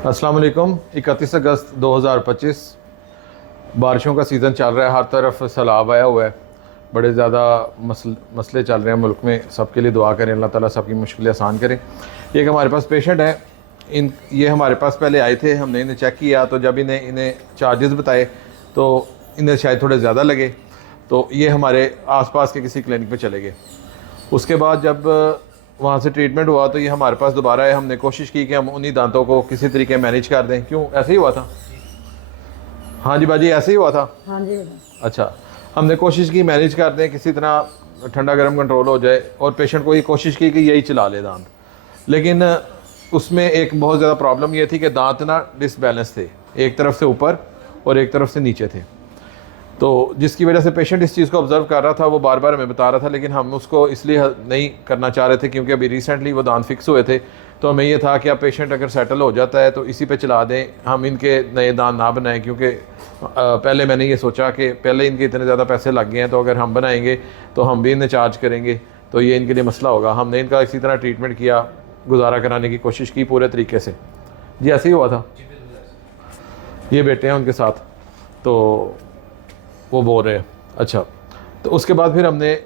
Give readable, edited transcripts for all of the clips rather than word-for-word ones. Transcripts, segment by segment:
अस्सलाम वालेकुम। 31 अगस्त 2025 बारिशों का सीज़न चल रहा है, हर तरफ सैलाब आया हुआ है, बड़े ज़्यादा मसले चल रहे हैं मुल्क में। सबके लिए दुआ करें, अल्लाह ताला सबकी मुश्किलें आसान करें। एक हमारे पास पेशेंट है, ये हमारे पास पहले आए थे, हमने इन्हें चेक किया तो जब इन्हें चार्जेस बताए तो इन्हें शायद थोड़े ज़्यादा लगे, तो ये हमारे आसपास के किसी क्लिनिक पे चले गए। उसके बाद जब वहाँ से ट्रीटमेंट हुआ तो ये हमारे पास दोबारा आए। हमने कोशिश की कि हम उन्हीं दांतों को किसी तरीके मैनेज कर दें। क्यों, ऐसे ही हुआ था? हाँ जी बाजी, ऐसे ही हुआ था। हाँ जी। अच्छा, हमने कोशिश की मैनेज कर दें, किसी तरह ठंडा गर्म कंट्रोल हो जाए, और पेशेंट को ये कोशिश की कि यही चला ले दांत। लेकिन उसमें एक बहुत ज़्यादा प्रॉब्लम ये थी कि दांत ना डिसबैलेंस थे, एक तरफ से ऊपर और एक तरफ से नीचे थे, तो जिसकी वजह से पेशेंट इस चीज़ को ऑब्ज़र्व कर रहा था, वो बार बार हमें बता रहा था, लेकिन हम उसको इसलिए नहीं करना चाह रहे थे क्योंकि अभी रिसेंटली वो दांत फिक्स हुए थे। तो हमें ये था कि अब पेशेंट अगर सेटल हो जाता है तो इसी पे चला दें, हम इनके नए दांत ना बनाएं, क्योंकि पहले मैंने ये सोचा कि पहले इनके इतने ज़्यादा पैसे लग गए हैं, तो अगर हम बनाएंगे तो हम भी इन्हें चार्ज करेंगे, तो ये इनके लिए मसला होगा। हमने इनका इसी तरह ट्रीटमेंट किया, गुजारा कराने की कोशिश की पूरे तरीके से। जी ऐसे ही हुआ था। ये बेटे हैं उनके साथ, तो वो बोल रहे हैं। अच्छा, तो उसके बाद फिर हमने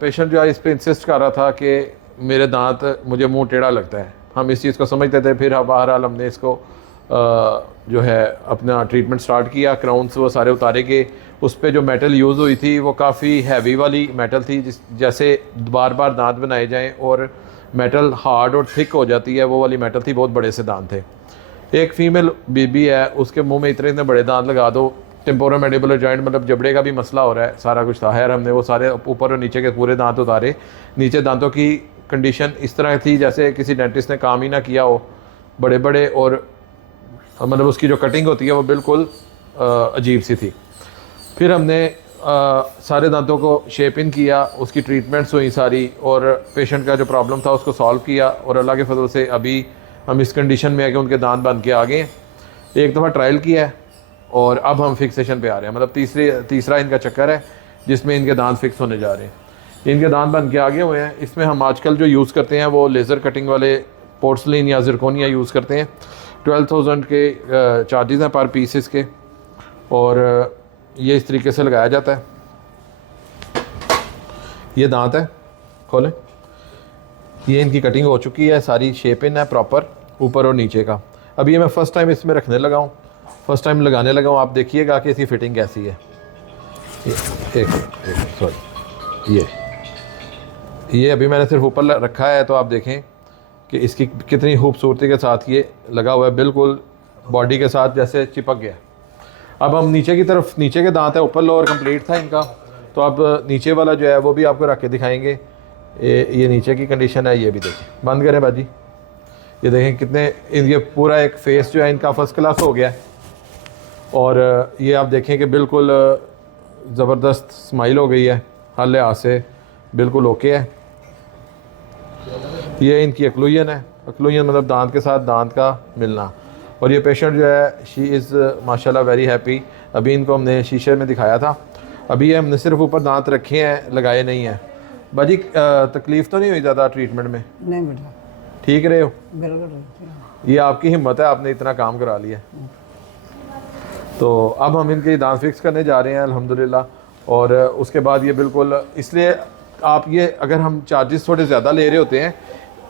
पेशेंट जो है इस पर इंसिस्ट कर रहा था कि मेरे दांत, मुझे मुंह टेढ़ा लगता है। हम इस चीज़ को समझते थे। फिर बहरहाल हमने इसको जो है अपना ट्रीटमेंट स्टार्ट किया। क्राउन्स वो सारे उतारे गए। उस पर जो मेटल यूज़ हुई थी वो काफ़ी हैवी वाली मेटल थी, जैसे बार बार दांत बनाए जाएँ और मेटल हार्ड और थिक हो जाती है, वो वाली मेटल थी। बहुत बड़े से दांत थे। एक फ़ीमेल बीबी है, उसके मुंह में इतने इतने बड़े दांत लगा दो, टेम्पोरल मैंडिबुलर जॉइंट मतलब जबड़े का भी मसला हो रहा है, सारा कुछ था। खैर हमने वो सारे ऊपर और नीचे के पूरे दांत उतारे। नीचे दांतों की कंडीशन इस तरह थी जैसे किसी डेंटिस्ट ने काम ही ना किया हो, बड़े बड़े, और मतलब उसकी जो कटिंग होती है वो बिल्कुल अजीब सी थी। फिर हमने सारे दांतों को शेप इन किया, उसकी ट्रीटमेंट्स हुई सारी, और पेशेंट का जो प्रॉब्लम था उसको सॉल्व किया, और अल्लाह के फजल से अभी हम इस कंडीशन में है कि उनके दांत बन के आ गए। एक दफ़ा ट्रायल किया है और अब हम फिक्सेशन पे आ रहे हैं, मतलब तीसरा इनका चक्कर है जिसमें इनके दांत फिक्स होने जा रहे हैं। इनके दांत बन के आगे हुए हैं। इसमें हम आजकल जो यूज़ करते हैं वो लेज़र कटिंग वाले पोर्सलिन या ज़िरकोनिया यूज़ करते हैं। 12,000 के चार्जेस हैं पर पीसेस के, और ये इस तरीके से लगाया जाता है। ये दांत है, खोलें। ये इनकी कटिंग हो चुकी है, सारी शेप इन है प्रॉपर, ऊपर और नीचे का। अभी ये मैं फ़र्स्ट टाइम इसमें रखने लगा हूँ, फर्स्ट टाइम लगाने लगा हूँ। आप देखिएगा कि इसकी फ़िटिंग कैसी है। एक सॉरी, ये अभी मैंने सिर्फ ऊपर रखा है, तो आप देखें कि इसकी कितनी खूबसूरती के साथ ये लगा हुआ है, बिल्कुल बॉडी के साथ जैसे चिपक गया। अब हम नीचे की तरफ, नीचे के दांत है, ऊपर लोअर कंप्लीट था इनका, तो अब नीचे वाला जो है वो भी आपको रख के दिखाएंगे। ये नीचे की कंडीशन है, ये भी देखें। बंद करें बाजी, ये देखें कितने, ये पूरा एक फेस जो है इनका फर्स्ट क्लास हो गया है, और ये आप देखें कि बिल्कुल ज़बरदस्त स्माइल हो गई है, हर लिहाज से बिल्कुल ओके है। ये इनकी अक्लूजन है, अक्लूजन मतलब दांत के साथ दांत का मिलना। और ये पेशेंट जो है शी इज़ माशाल्लाह वेरी हैप्पी। अभी इनको हमने शीशे में दिखाया था, अभी ये हमने सिर्फ ऊपर दांत रखे हैं, लगाए नहीं हैं। बाजी तकलीफ़ तो नहीं हुई ज़्यादा ट्रीटमेंट में? नहीं बेटा, ठीक रहे हो? बिल्कुल। ये आपकी हिम्मत है, आपने इतना काम करा लिया। तो अब हम इनके दांत फिक्स करने जा रहे हैं अल्हम्दुलिल्लाह। और उसके बाद ये बिल्कुल, इसलिए आप ये, अगर हम चार्जेस थोड़े ज़्यादा ले रहे होते हैं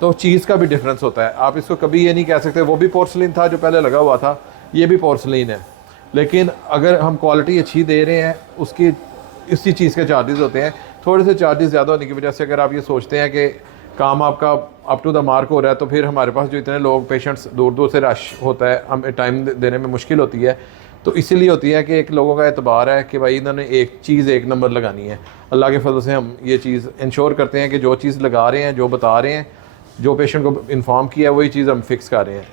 तो चीज़ का भी डिफरेंस होता है। आप इसको कभी ये नहीं कह सकते वो भी पोर्सलिन था जो पहले लगा हुआ था, ये भी पोर्सलिन है, लेकिन अगर हम क्वालिटी अच्छी दे रहे हैं उसकी, इसी चीज़ के चार्जेस होते हैं। थोड़े से चार्जेस ज़्यादा होने की वजह से अगर आप ये सोचते हैं कि काम आपका अप टू द मार्क हो रहा है, तो फिर हमारे पास जो इतने लोग पेशेंट्स दूर दूर से रश होता है, हमें टाइम देने में मुश्किल होती है। तो इसीलिए होती है कि एक लोगों का एतबार है कि भाई इन्होंने एक चीज़ एक नंबर लगानी है। अल्लाह के फजल से हम ये चीज़ इंश्योर करते हैं कि जो चीज़ लगा रहे हैं, जो बता रहे हैं, जो पेशेंट को इन्फॉर्म किया है, वही चीज़ हम फिक्स कर रहे हैं।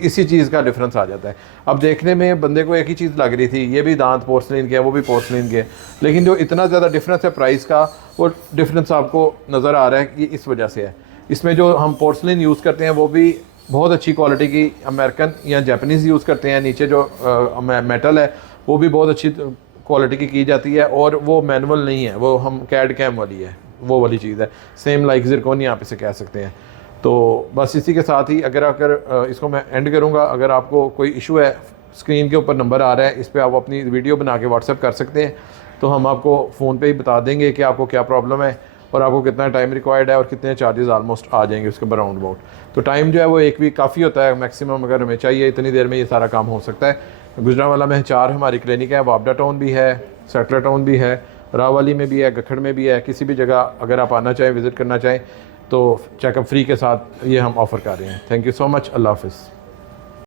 इसी चीज़ का डिफरेंस आ जाता है। अब देखने में बंदे को एक ही चीज़ लग रही थी, ये भी दांत पोर्सलिन के हैं, वो भी पोर्सलिन के, लेकिन जो इतना ज़्यादा डिफरेंस है प्राइस का, वो डिफरेंस आपको नज़र आ रहा है कि इस वजह से है। इसमें जो हम पोर्सलिन यूज़ करते हैं वो भी बहुत अच्छी क्वालिटी की अमेरिकन या जापानीज़ यूज़ करते हैं। नीचे जो मेटल है वो भी बहुत अच्छी क्वालिटी की जाती है, और वो मैनुअल नहीं है, वो हम कैड कैम वाली है, वो वाली चीज़ है। सेम लाइक ज़िरकोनिया आप इसे कह सकते हैं। तो बस इसी के साथ ही अगर इसको मैं एंड करूँगा। अगर आपको कोई इशू है, स्क्रीन के ऊपर नंबर आ रहा है, इस पर आप अपनी वीडियो बना के व्हाट्सएप कर सकते हैं, तो हम आपको फ़ोन पे ही बता देंगे कि आपको क्या प्रॉब्लम है और आपको कितना टाइम रिक्वायर्ड है और कितने चार्जेस ऑलमोस्ट आ जाएंगे उसके अराउंड अबाउट। तो टाइम जो है वो 1 वीक काफ़ी होता है मैक्सिमम, अगर हमें चाहिए इतनी देर में ये सारा काम हो सकता है। गुजरांवाला में 4 हमारी क्लिनिक है, वापडा टाउन भी है, सेटलर टाउन भी है, रावली में भी है, गखड़ में भी है। किसी भी जगह अगर आप आना चाहें, विज़िट करना चाहें, तो चेकअप फ्री के साथ ये हम ऑफ़र कर रहे हैं। Thank you so much. अल्लाह हाफ़िज़।